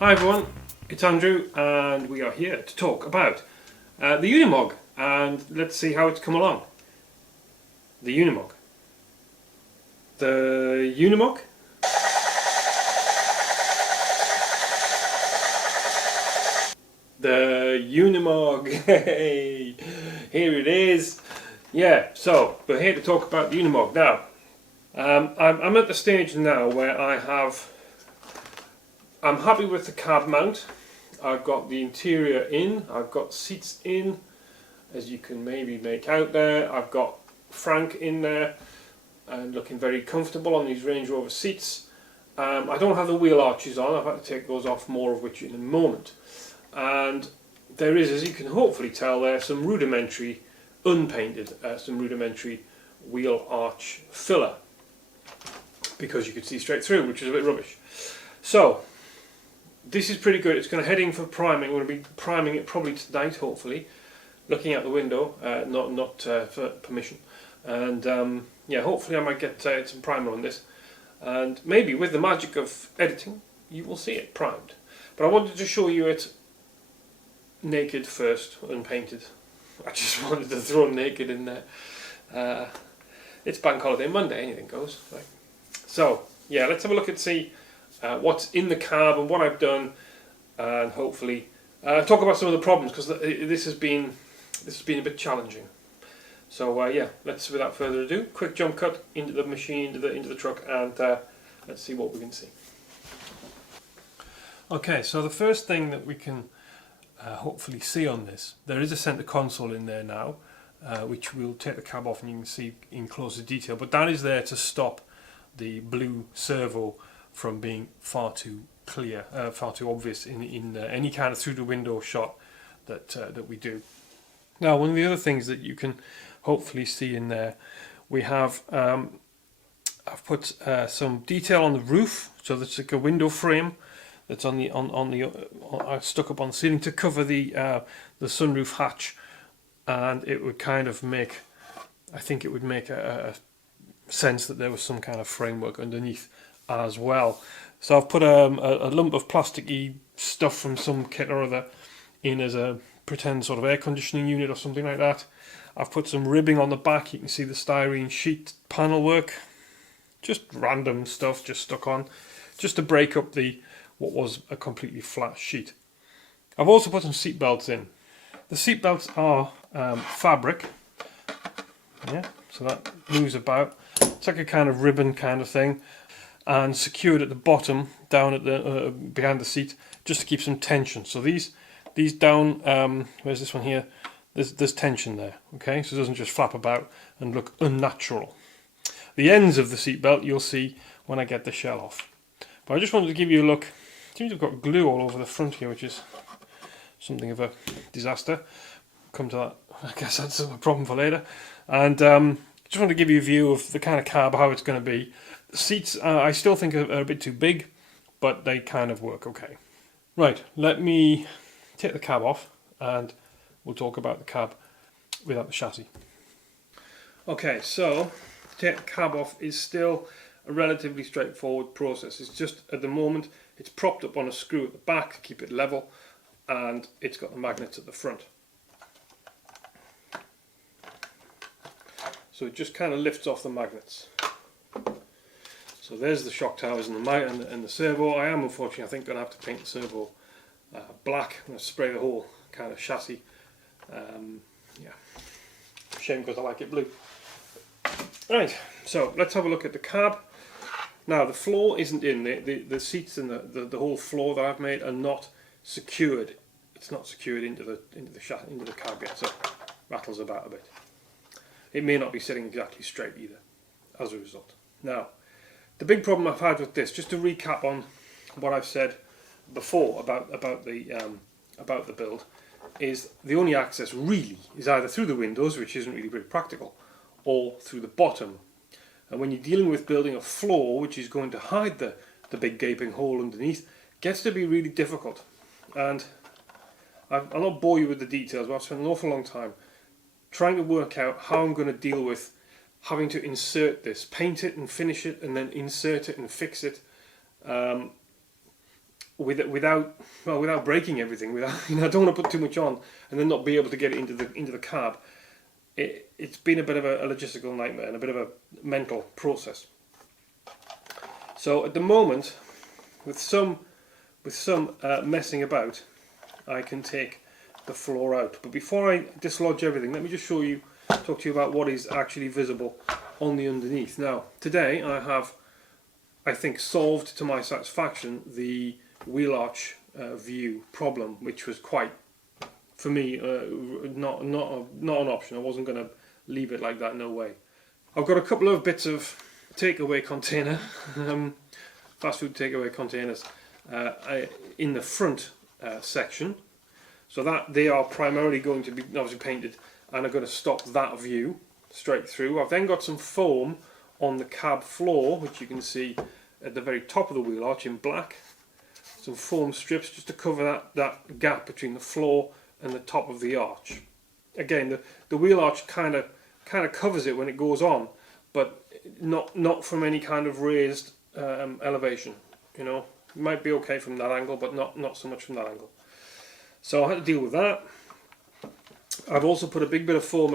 Hi everyone, it's Andrew and we are here to talk about the Unimog, and let's see how it's come along. The Unimog. The Unimog? The Unimog! Hey, here it is. Yeah, so we're here to talk about the Unimog now. I'm at the stage now where I'm happy with the cab mount. I've got the interior in, I've got seats in, as you can maybe make out there. I've got Frank in there and looking very comfortable on these Range Rover seats. I don't have the wheel arches on, I've had to take those off, more of which in a moment. And there is, as you can hopefully tell there, some rudimentary, unpainted, some rudimentary wheel arch filler, because you could see straight through, which is a bit rubbish. So this is pretty good. It's going to head in for priming. We're going to be priming it probably tonight, hopefully. Looking out the window, not for permission. And yeah, hopefully I might get some primer on this. And maybe with the magic of editing, you will see it primed. But I wanted to show you it naked first, unpainted. I just wanted to throw naked in there. It's Bank Holiday Monday, anything goes. Right? So yeah, let's have a look and see what's in the cab and what I've done, and hopefully talk about some of the problems, because this has been a bit challenging. So yeah, let's, without further ado, quick jump cut into the machine, into the truck, and let's see what we can see. Okay, so the first thing that we can hopefully see on this, there is a centre console in there now, which we'll take the cab off and you can see in closer detail, but that is there to stop the blue servo from being far too clear, far too obvious in any kind of through the window shot that we do. Now, one of the other things that you can hopefully see in there, we have I've put some detail on the roof, so that's like a window frame that's on the stuck up on the ceiling to cover the sunroof hatch, and it would kind of make, I think it would make a sense that there was some kind of framework underneath as well. So I've put a lump of plasticky stuff from some kit or other in as a pretend sort of air conditioning unit or something like that. I've put some ribbing on the back. You can see the styrene sheet panel work, just random stuff just stuck on, just to break up what was a completely flat sheet. I've also put some seat belts in. The seat belts are fabric, yeah, so that moves about. It's like a kind of ribbon kind of thing, and secured at the bottom, down at the behind the seat, just to keep some tension. So these down, where's this one here? There's tension there, okay? So it doesn't just flap about and look unnatural. The ends of the seat belt you'll see when I get the shell off. But I just wanted to give you a look. It seems I've got glue all over the front here, which is something of a disaster. Come to that, I guess that's a problem for later. And just want to give you a view of the kind of cab, how it's going to be. The seats, I still think are a bit too big, but they kind of work okay. Right, let me take the cab off and we'll talk about the cab without the chassis. Okay, so to take the cab off is still a relatively straightforward process. It's just, at the moment, it's propped up on a screw at the back to keep it level, and it's got the magnets at the front. So it just kind of lifts off the magnets. So there's the shock towers and the servo. I am unfortunately, I think, going to have to paint the servo black. I'm going to spray the whole kind of chassis. Yeah, shame because I like it blue. Right, so let's have a look at the cab. Now the floor isn't in. The seats and the whole floor that I've made are not secured. It's not secured into the cab yet, so it rattles about a bit. It may not be sitting exactly straight either, as a result. Now, the big problem I've had with this, just to recap on what I've said before about the build, is the only access really is either through the windows, which isn't really very practical, or through the bottom. And when you're dealing with building a floor which is going to hide the big gaping hole underneath, it gets to be really difficult. And I'll not bore you with the details, but I've spent an awful long time trying to work out how I'm going to deal with having to insert this, paint it and finish it, and then insert it and fix it. without breaking everything. I don't want to put too much on and then not be able to get it into the cab. It's been a bit of a logistical nightmare and a bit of a mental process. So at the moment, with some messing about, I can take the floor out. But before I dislodge everything, let me just talk to you about what is actually visible on the underneath. Now, today I have, I think, solved to my satisfaction the wheel arch view problem, which was quite, for me, not an option. I wasn't going to leave it like that, no way. I've got a couple of bits of takeaway container, fast food takeaway containers in the front section, so that they are primarily going to be obviously painted and are going to stop that view straight through. I've then got some foam on the cab floor, which you can see at the very top of the wheel arch in black. Some foam strips just to cover that gap between the floor and the top of the arch. Again, the wheel arch kind of covers it when it goes on, but not from any kind of raised elevation. You know, it might be okay from that angle, but not so much from that angle. So I had to deal with that. I've also put a big bit of foam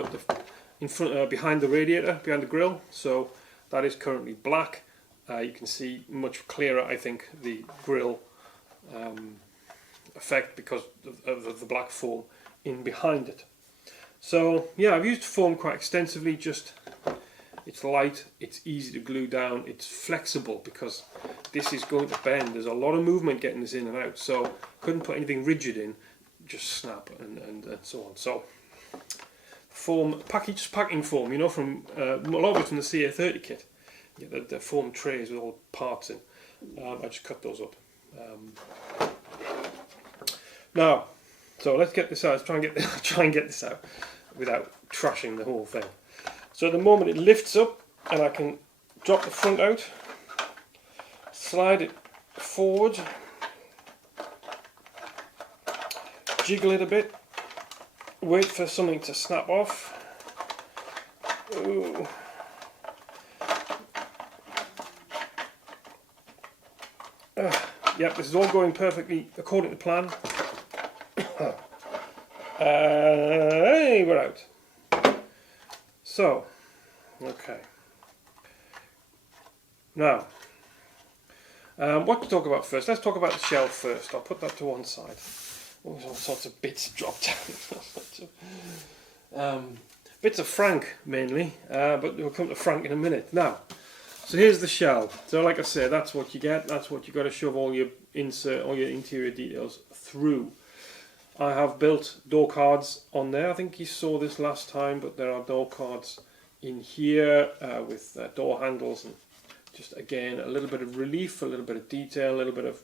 in front, behind the radiator, behind the grille. So that is currently black. You can see much clearer, I think, the grille effect because of the black foam in behind it. So yeah, I've used foam quite extensively. It's light, it's easy to glue down, it's flexible because this is going to bend. There's a lot of movement getting this in and out, so couldn't put anything rigid in, just snap and so on. So foam, packing foam, you know, from a lot of it from the CA30 kit. You get the foam trays with all parts in. I just cut those up. Now, so let's get this out. Let's try and get this out without trashing the whole thing. So at the moment it lifts up and I can drop the front out, slide it forward, jiggle it a bit, wait for something to snap off. Ooh. Yep, this is all going perfectly according to plan. Hey, we're out. So, okay. Now, what to talk about first? Let's talk about the shell first. I'll put that to one side. Oh, all sorts of bits dropped down. Bits of Frank mainly, but we'll come to Frank in a minute. Now, so here's the shell. So like I said, that's what you get. That's what you got to shove all your interior details through. I have built door cards on there. I think you saw this last time, but there are door cards in here with door handles and just again a little bit of relief, a little bit of detail, a little bit of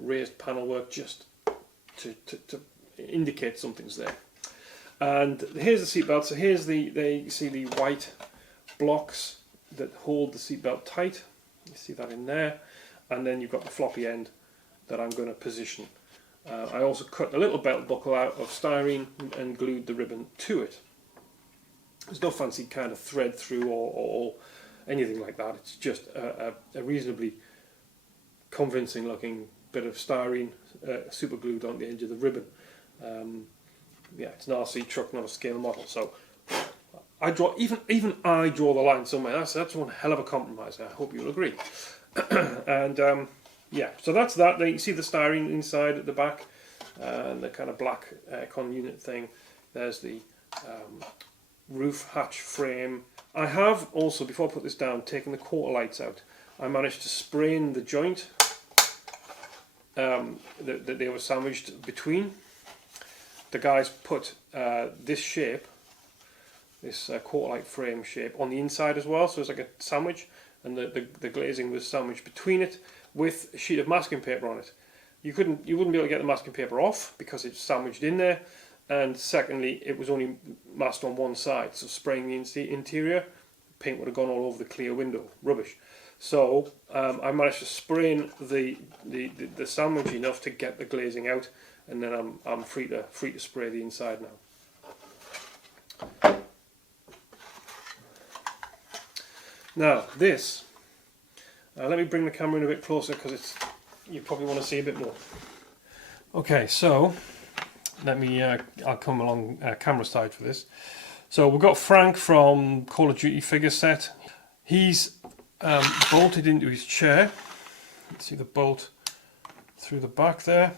raised panel work just to indicate something's there. And here's the seatbelt. So here's you see the white blocks that hold the seatbelt tight. You see that in there, and then you've got the floppy end that I'm going to position. I also cut a little belt buckle out of styrene and glued the ribbon to it. There's no fancy kind of thread through or anything like that. It's just a reasonably convincing looking bit of styrene super glued on the edge of the ribbon. Yeah, it's an RC truck, not a scale model. So I draw, even I draw the line somewhere. That's one hell of a compromise. I hope you'll agree. And yeah, so that's that. Then you can see the styrene inside at the back, and the kind of black aircon unit thing. There's the roof hatch frame. I have also, before I put this down, taken the quarter lights out. I managed to spray in the joint that they were sandwiched between. The guys put this shape, this quarter light frame shape, on the inside as well, so it's like a sandwich, and the glazing was sandwiched between it with a sheet of masking paper on it. You wouldn't be able to get the masking paper off because it's sandwiched in there, and secondly it was only masked on one side, so spraying the interior, paint would have gone all over the clear window. Rubbish. So I managed to spray in the sandwich enough to get the glazing out, and then I'm free to spray the inside now. Now this, let me bring the camera in a bit closer because it's you probably want to see a bit more. Okay, so let me, I'll come along camera side for this. So we've got Frank from Call of Duty figure set. He's bolted into his chair. You can see the bolt through the back there.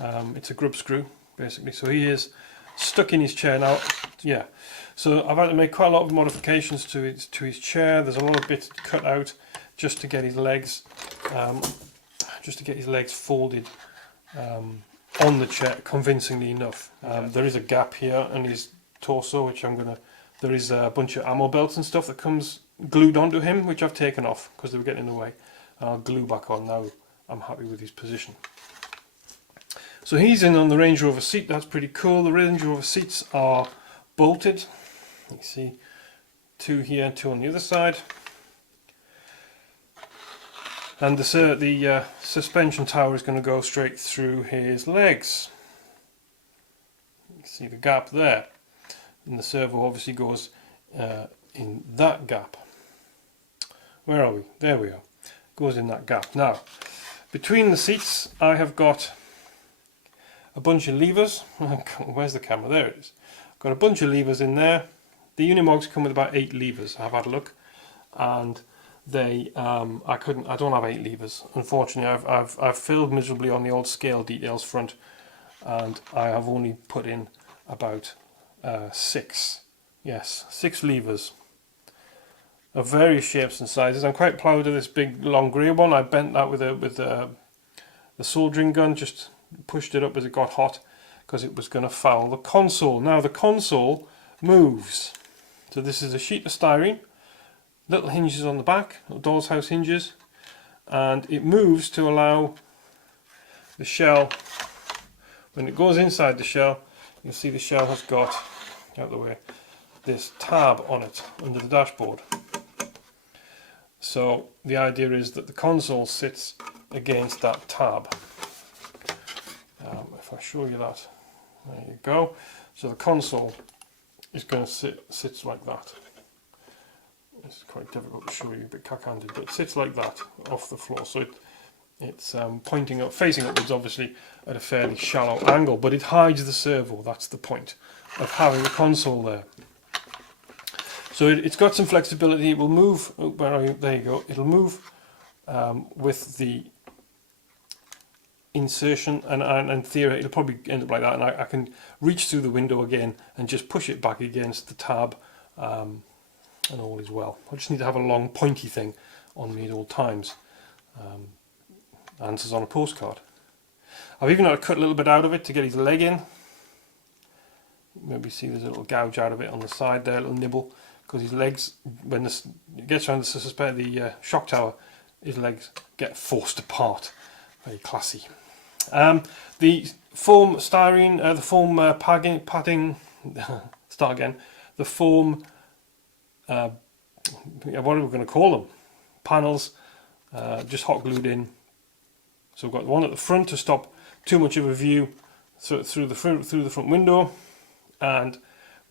It's a grub screw basically, so he is stuck in his chair now. Yeah, so I've had to make quite a lot of modifications to his chair. There's a lot of bits cut out just to get his legs folded on the chair convincingly enough. There is a gap here in his torso, which there is a bunch of ammo belts and stuff that comes glued onto him, which I've taken off because they were getting in the way. I'll glue back on now. I'm happy with his position. So he's in on the Range Rover seat. That's pretty cool. The Range Rover seats are bolted. You can see 2 here, 2 on the other side. And the suspension tower is going to go straight through his legs. You can see the gap there. And the servo obviously goes in that gap. Where are we? There we are. Goes in that gap. Now, between the seats I have got a bunch of levers. Where's the camera? There it is. Got a bunch of levers in there. The Unimogs come with about 8 levers. I've had a look, and they I don't have 8 levers. Unfortunately, I've failed miserably on the old scale details front, and I have only put in about 6. Yes, 6 levers of various shapes and sizes. I'm quite proud of this big long grey one. I bent that with the soldering gun, just pushed it up as it got hot because it was going to foul the console. Now the console moves. So this is a sheet of styrene, little hinges on the back, little doll's house hinges, and it moves to allow the shell, when it goes inside the shell, you'll see the shell has got, out of the way, this tab on it under the dashboard. So the idea is that the console sits against that tab. If I show you that, there you go. So the console is going to sits like that. It's quite difficult to show you, a bit cack-handed, but it sits like that off the floor. So it's pointing up, facing upwards, obviously at a fairly shallow angle, but it hides the servo. That's the point of having the console there. So it's got some flexibility. It will move. Oh, where are you? There you go. It'll move with the insertion, and in theory it'll probably end up like that, and I can reach through the window again and just push it back against the tab, and all is well. I just need to have a long pointy thing on me at all times. Answers on a postcard. I've even had to cut a little bit out of it to get his leg in. Maybe see there's a little gouge out of it on the side there, a little nibble, because his legs, when it gets around the shock tower, his legs get forced apart. Very classy. The foam styrene, the foam padding, start again, the foam, what are we going to call them? Panels, just hot glued in. So we've got one at the front to stop too much of a view through the front window, and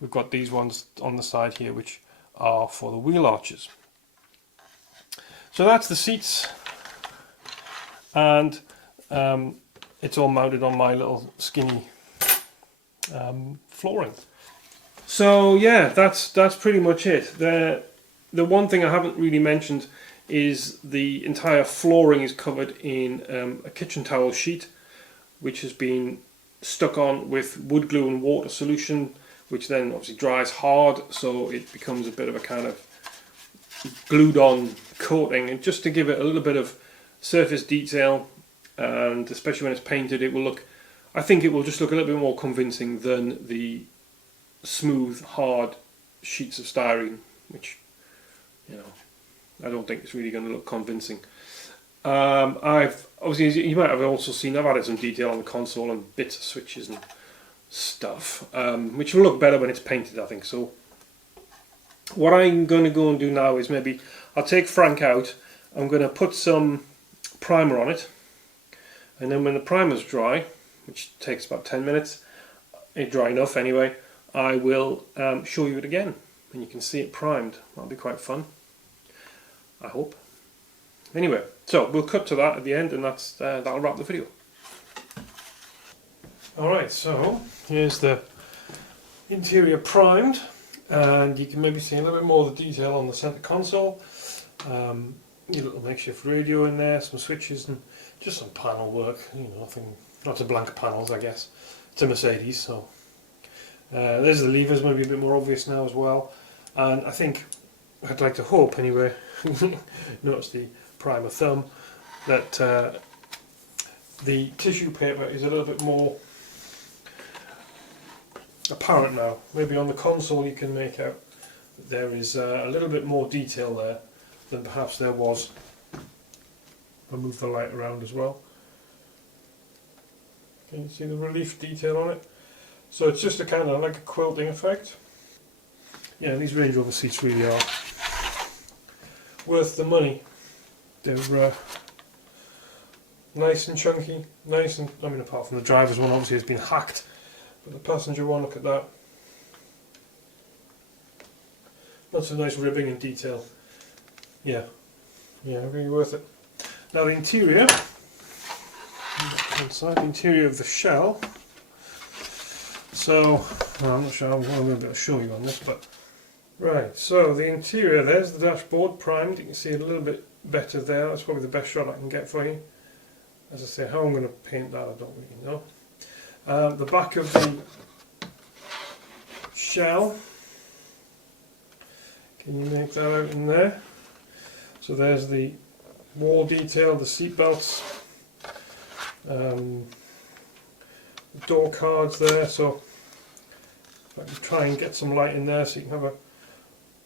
we've got these ones on the side here which are for the wheel arches. So that's the seats, and it's all mounted on my little skinny flooring. So yeah, that's pretty much it. The one thing I haven't really mentioned is the entire flooring is covered in a kitchen towel sheet, which has been stuck on with wood glue and water solution, which then obviously dries hard, so it becomes a bit of a kind of glued on coating, and just to give it a little bit of surface detail, and especially when it's painted, it will look, I think it will just look a little bit more convincing than the smooth, hard sheets of styrene, which, you know, I don't think it's really going to look convincing. I've obviously, you might have also seen, I've added some detail on the console and bits of switches and stuff, which will look better when it's painted, I think. So what I'm going to go and do now is maybe I'll take Frank out, I'm going to put some primer on it, and then when the primer's dry, which takes about 10 minutes, it's dry enough anyway, I will show you it again and you can see it primed. That'll be quite fun, I hope. Anyway, so we'll cut to that at the end, and that'll wrap the video. Alright, so here's the interior primed, and you can maybe see a little bit more of the detail on the centre console. Your little makeshift radio in there, some switches, and just some panel work. You know, nothing, lots of blank panels, I guess. It's a Mercedes, so there's the levers, maybe a bit more obvious now as well. And I think, I'd like to hope anyway, notice the primer thumb, that the tissue paper is a little bit more apparent now. Maybe on the console you can make out that there is a little bit more detail there than perhaps there was. I'll move the light around as well. Can you see the relief detail on it? So it's just a kind of like a quilting effect. Yeah, these Range Rover seats really are worth the money. They're nice and chunky, nice and, I mean, apart from the driver's one obviously has been hacked, but the passenger one, look at that. Lots of nice ribbing and detail. Yeah, really worth it. Now the interior, inside the interior of the shell. So, well, I'm not sure I'm going to be able to show you on this, but right. So the interior, there's the dashboard primed. You can see it a little bit better there. That's probably the best shot I can get for you. As I say, how I'm going to paint that, I don't really know. The back of the shell. Can you make that out in there? So there's the wall detail, the seat belts, the door cards there. So if I can try and get some light in there, so you can have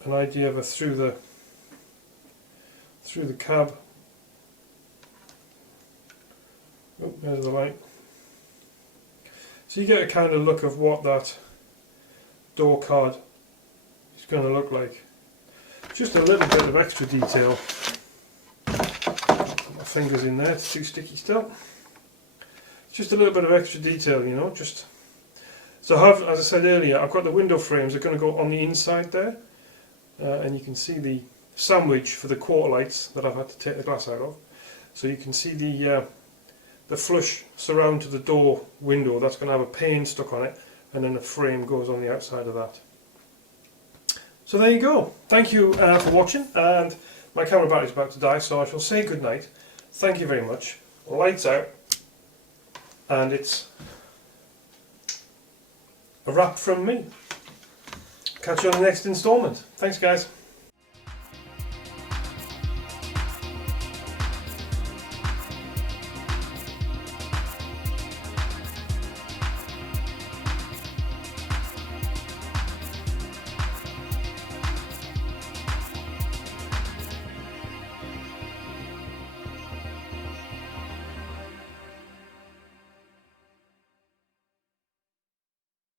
an idea of through the cab. Oh, there's the light. So you get a kind of look of what that door card is going to look like. Just a little bit of extra detail. Put my fingers in there, it's too sticky still. Just a little bit of extra detail, you know, just. So I have, as I said earlier, I've got the window frames that are going to go on the inside there. And you can see the sandwich for the quarter lights that I've had to take the glass out of. So you can see the flush surround to the door window, that's going to have a pane stuck on it, and then a frame goes on the outside of that. So there you go. Thank you for watching, and my camera battery is about to die, so I shall say good night. Thank you very much. Lights out, and it's a wrap from me. Catch you on the next instalment. Thanks guys.